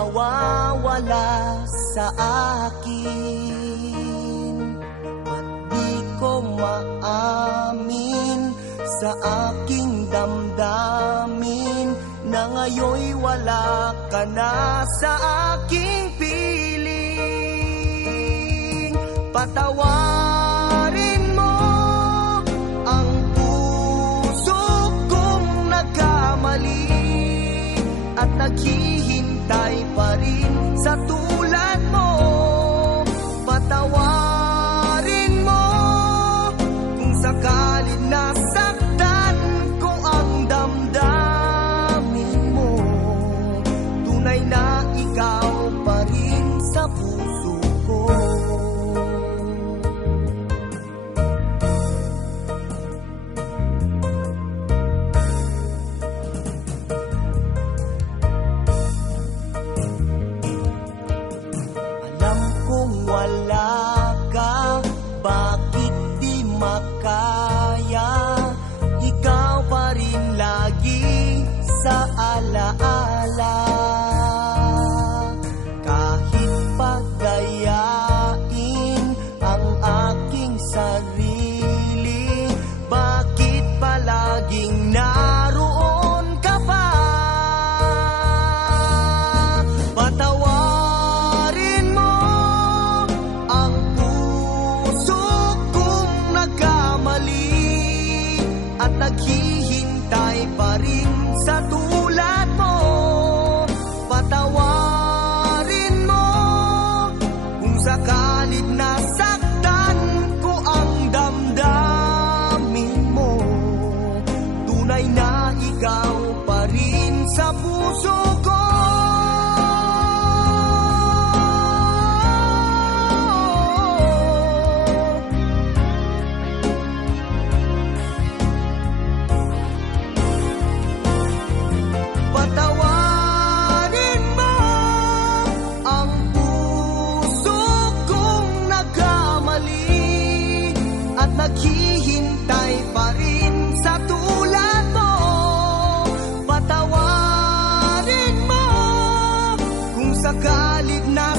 mawawala sa akin. At di ko maamin sa aking damdamin na ngayon'y wala ka na sa aking piling. Patawarin mo ang puso kong nagkamali at naghihintay pa rin sa tulad mo. Patawarin mo kung sakaling nasaktan ko ang damdamin mo. Tunay na ikaw pa rin sa puso ko. Wala ka, bakit di makaya? Ikaw pa rin lagi sa alaala. Kahit pagayain ang aking sarili, bakit palaging naroon ka pa? Patawarin mo ang puso kong nagkamali at naghihintay pa rin sa tulad mo. Patawarin mo kung sakalit nasaktan ko ang damdamin mo. Tunay na ikaw pa rin sa puso ko. Patawarin mo ang puso kong nagkamali at naghihintay pa rin sa tulad mo. Patawarin mo kung sakalit na